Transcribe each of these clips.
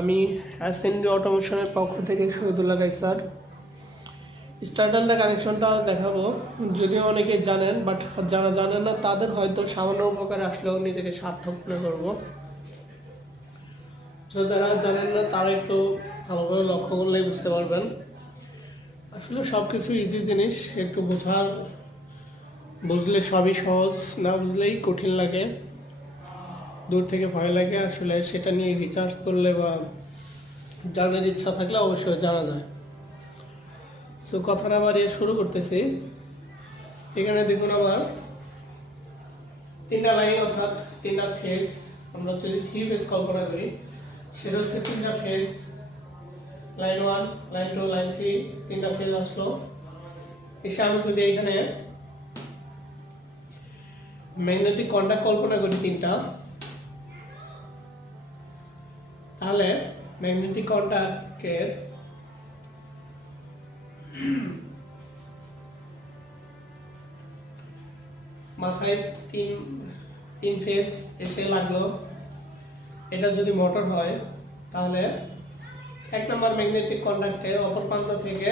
আমি অ্যাসেন্ডি অটোমেশনের পক্ষ থেকে শহীদুল্লাহ কায়সার স্টার্টারটা কানেকশনটা দেখাবো। যদিও অনেকে জানেন, বাট যারা জানেন না তাদের হয়তো সামান্য উপকার আসলেও নিজেকে সার্থক মনে করবো। তো যারা জানেন না তারা একটু ভালোভাবে লক্ষ্য করলেই বুঝতে পারবেন। আসলে সব কিছু ইজি জিনিস, একটু বুঝলে সবই সহজ, না বুঝলেই কঠিন লাগে, দূর থেকে ভয় লাগে। আসলে সেটা নিয়ে রিসার্চ করলে বা জানার ইচ্ছা থাকলে অবশ্যই জানা যায়। সো কথা না বাড়িয়ে শুরু করতেছি। এখানে দেখুন আবার তিনটা লাইন, অর্থাৎ তিনটা ফেজ। আমরা যদি 3 ফেজ কল্পনা করি, সেটা হচ্ছে তিনটা ফেজ, লাইন 1, লাইন 2, লাইন 3, তিনটা ফেজ আসলো। এসে আমি যদি এখানে ম্যাগনেটিক কন্ডাক্ট কল্পনা করি তিনটা, তাহলে ম্যাগনেটিক কন্ডাক্টের মাথায় তিন ফেজ এসে লাগলো। এটা যদি মোটর হয় তাহলে 1 নম্বর ম্যাগনেটিক কন্ডাক্টের অপর প্রান্ত থেকে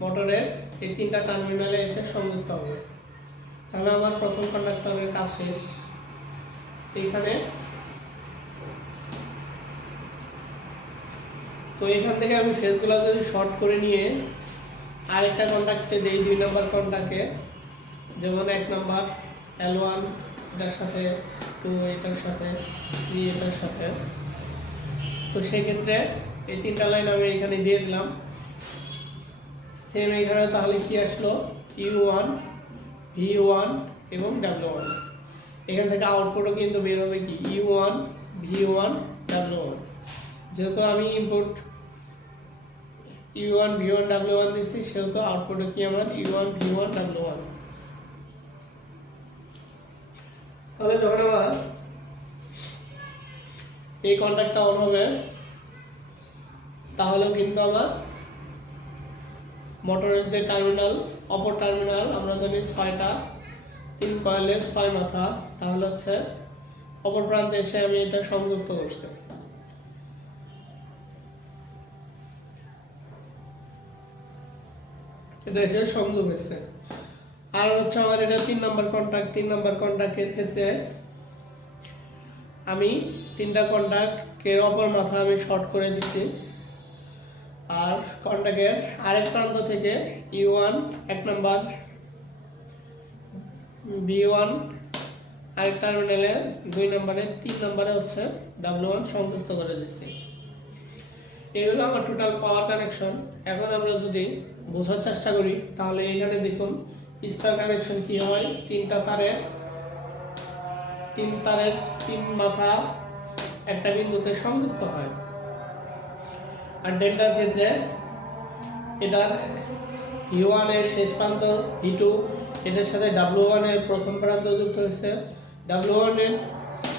মোটরের এই তিনটা টার্মিনালে এসে সংযুক্ত হবে। তাহলে আমার প্রথম কন্ডাক্টরের কাজ শেষ। এখানে তো এখান থেকে আমি ফেজগুলো যদি শর্ট করে নিয়ে আরেকটা কন্ডাক্টে দেই, 2 নম্বর কন্ডাক্টে, যেমন 1 নম্বর L1 এটার সাথে, 2 এটার সাথে, 3 এটার সাথে। তো সেই ক্ষেত্রে এই তিনটা লাইন আমি এখানে দিয়ে দিলাম। সেম এখানে তাহলে কি আসলো, U1, V1 এবং W1। এখান থেকে আউটপুটও কিন্তু বের হবে কি, U1, V1, W1। যেহেতু আমি ইনপুট U1, V1, W1 দিচ্ছি, সেহেতু আউটপুটে কি আমার U1, V1, W1। তাহলে যখন আমার এই কন্ট্যাক্টটা অন হবে, তাহলেও কিন্তু আমার মোটরের যে টার্মিনাল, অপর টার্মিনাল আমরা জানি 6টা, 3 কয়েলের 6 মাথা, তাহলে হচ্ছে অপর প্রান্তে এসে আমি এটা সংযুক্ত করছি। এটা এসে সংযোগ হয়েছে। আর হচ্ছে আমার এটা 3 নম্বর কন্ট্যাক্ট। 3 নম্বর কন্ট্যাক্টের ক্ষেত্রে আমি 3টা কন্ট্যাক্টের অপর মাথা আমি শর্ট করে দিচ্ছি। আর কন্ট্যাক্টের আরেক প্রান্ত থেকে U1 1 নম্বর, V1 আরেক টার্মিনালে 2 নম্বরে, 3 নম্বরে হচ্ছে W1 সংযুক্ত করে দিচ্ছি। এগুলো আমার টোটাল পাওয়ার কানেকশন। এখন আমরা যদি বোঝার চেষ্টা করি, তাহলে এখানে দেখুন স্টার কানেকশন কি হয়। 3 তারের 3 মাথা একটা বিন্দুতে সংযুক্ত হয়। আর ডেল্টার ক্ষেত্রে এটার U1 এর শেষ প্রান্ত V2 এটার সাথে W1 এর প্রথম প্রান্ত যুক্ত হয়েছে। W1 এর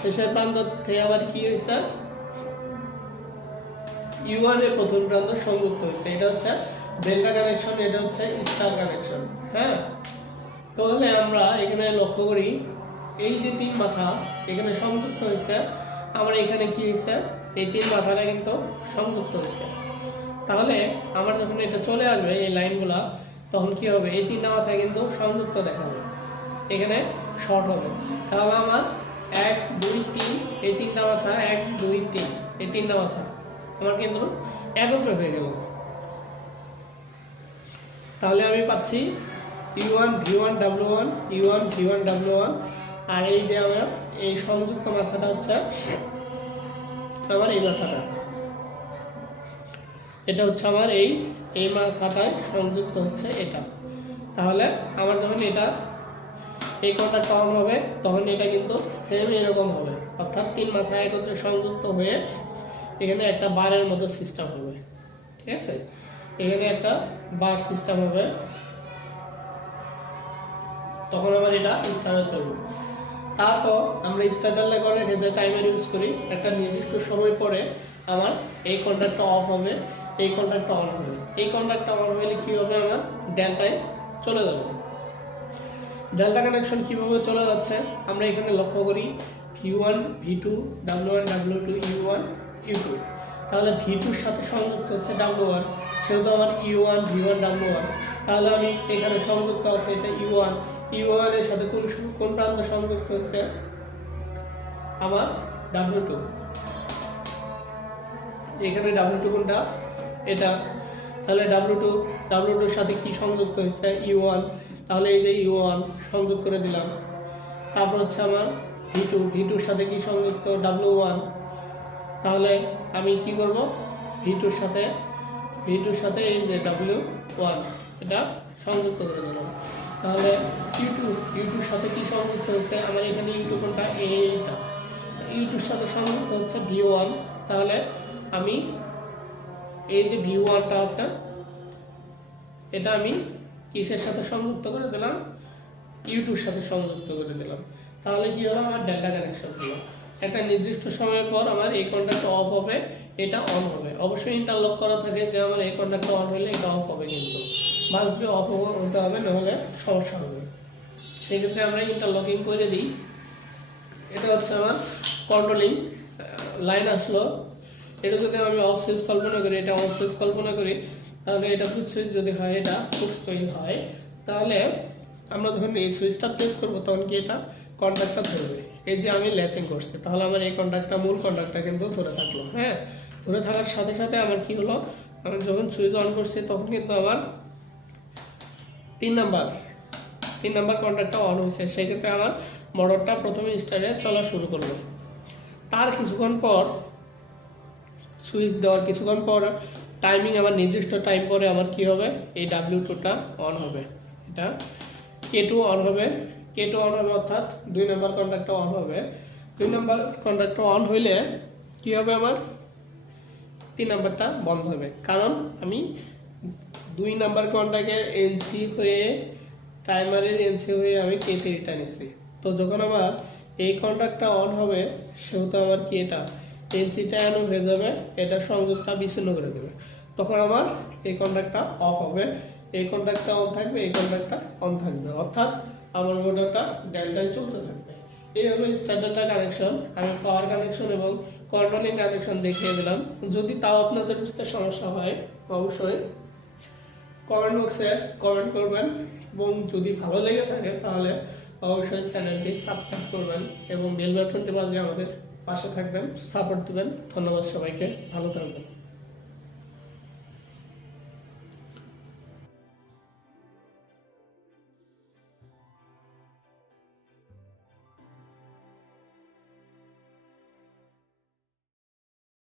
শেষের প্রান্ত থেকে আবার কি হয়েছে, U1 এর প্রথম প্রান্ত সংযুক্ত হয়েছে। এটা হচ্ছে ডেল্টা কানেকশন, এটা হচ্ছে স্টার কানেকশন। হ্যাঁ, তাহলে আমরা এখানে লক্ষ্য করি এই যে 3 মাথা এখানে সংযুক্ত হয়েছে, আমার এখানে কি হয়েছে, এই 3 মাথাটা কিন্তু সংযুক্ত হয়েছে। তাহলে আমার যখন এটা চলে আসবে এই লাইনগুলা, তখন কি হবে, এই 3টা মাথা কিন্তু সংযুক্ত দেখাবে, এখানে শর্ট হবে। তাহলে আমার 1, 2, 3 এই 3টা মাথা, 1, 2, 3 এই 3টা মাথা আমার কিন্তু একত্র হয়ে গেল। তাহলে আমি পাচ্ছি U1, V1, W1, U1, V1, W1। আর এই যে আমার এই সংযুক্ত মাথাটা হচ্ছে আমার এই মাথাটা, এটা হচ্ছে আমার এই মাথাটায় সংযুক্ত হচ্ছে এটা। তাহলে আমার যখন এটা এই কন্ট্যাক্ট অন হবে, তখন এটা কিন্তু সেম এরকম হবে, অর্থাৎ 3 মাথা একত্রে সংযুক্ত হয়ে এখানে একটা বারের মতো সিস্টেম হবে। ঠিক আছে, এখানে একটা বার সিস্টেম হবে, তখন আবার এটা স্টার্টে চলবে। তারপর আমরা স্টার্টার লাগানোর ক্ষেত্রে টাইমার ইউজ করি। একটা নির্দিষ্ট সময় পরে আমার এই কন্ট্যাক্টটা অফ হবে, এই কন্ট্যাক্টটা অন হবে। এই কন্ট্যাক্টটা অন হলে কী হবে, আমার ডেল্টায় চলে যাবে। ডেল্টা কানেকশন কীভাবে চলে যাচ্ছে আমরা এখানে লক্ষ্য করি। V1 V2 W1 W2 U1 U2, তাহলে V2 এর সাথে সংযুক্ত হচ্ছে W1, সেহেতু আমার U1 V1 W1, তাহলে আমি এখানে সংযুক্ত আছে এটা U1, U1 এর সাথে কোন প্রান্ত সংযুক্ত হয়েছে আমার W2, এখানে W2 কোনটা এটা, তাহলে W2 এর সাথে কি সংযুক্ত হয়েছে U1, তাহলে এই যে U1 সংযোগ করে দিলাম। তারপর হচ্ছে আমার V2 এর সাথে কি সংযুক্ত W1, তাহলে আমি কি করব V2 এর সাথে এই যে W1 এটা সংযুক্ত করে দিলাম। তাহলে U2 এর সাথে কি সংযুক্ত হচ্ছে আমার এখানে U2 কোনটা এইটা, U2 এর সাথে সংযুক্ত হচ্ছে V1, তাহলে আমি এই যে V1টা আছে এটা আমি কিসের সাথে সংযুক্ত করে দিলাম U2 এর সাথে সংযুক্ত করে দিলাম। তাহলে কি হলো আমার ডেল্টা কানেকশন হলো। একটা নির্দিষ্ট সময় পর আমার এই কন্টাক্ট অফ হবে, এটা অন হবে। অবশ্যই ইন্টারলক করা থাকে যে আমার এই কন্টাক্ট অন হলে এটা অফ হবে, কিন্তু মাস্ট অফ হতে হবে, নাহলে সমস্যা হবে। সেই ক্ষেত্রে আমরা ইন্টারলকিং করে দিই। এটা হচ্ছে আমার কন্ট্রোলিং লাইন আসলো, এটা যদি আমি অফ সুইচ কল্পনা করি, এটা অন সুইচ কল্পনা করি, তাহলে এটা পুশ সুইচ যদি হয়, এটা পুশ সুইচ হয়, তাহলে আমরা যখন এই সুইচটা প্রেস করব তখন কি এটা কন্টাক্টটা ধরবে। এই যে আমি ল্যাচিং করছি, তাহলে আমার এই কন্টাক্টটা মূল কন্টাক্টটা কিন্তু ধরে থাকলো। হ্যাঁ, ধরে থাকার সাথে সাথে আমার কি হলো, আমি যখন সুইচ অন করছি তখন কিন্তু আমার 3 নাম্বার কন্টাক্টটা অন হয়েছে। সেক্ষেত্রে আমার মোটরটা প্রথমে স্টার্টে চলা শুরু করলো। তার কিছুক্ষণ পর সুইচ দেওয়ার কিছুক্ষণ পর টাইমিং আমার নির্দিষ্ট টাইম পরে আমার কি হবে, এই W2টা অন হবে, এটা K2 অন হবে, K2 অন হবে অর্থাৎ 2 নাম্বার কন্টাক্টটা অন হবে। 2 নাম্বার কন্টাক্টটা অন হইলে কি হবে, আমার 3 নাম্বারটা বন্ধ হবে, কারণ আমি 2 নাম্বার কন্টাক্টের এনসি হয়ে টাইমারের এনসি হয়ে আমি K3টা নিয়েছি। তো যখন আমার এই কন্টাক্টটা অন হবে, সেহেতু আমার কি এটা এনসিটা অন হয়ে যাবে, এটা সংযোগটা বিচ্ছিন্ন করে দেবে। তখন আমার এই কন্টাক্টটা অফ হবে, এই কন্টাক্টটা অন থাকবে, এই কন্টাক্টটা অন থাকবে, অর্থাৎ আমার মোটরটা ডেল্টায় চলতে থাকবে। এই হলো স্ট্যান্ডার্ড কানেকশন। আমি পাওয়ার কানেকশন এবং কন্ট্রোলিং কানেকশন দেখিয়ে দিলাম। যদি তাও আপনাদের বুঝতে সমস্যা হয়, অবশ্যই কমেন্ট বক্সে কমেন্ট করবেন, এবং যদি ভালো লেগে থাকে তাহলে অবশ্যই চ্যানেলটি সাবস্ক্রাইব করবেন এবং বেল বাটনটি বাজিয়ে আমাদের পাশে থাকবেন, সাপোর্ট দিবেন। ধন্যবাদ সবাইকে, ভালো থাকবেন।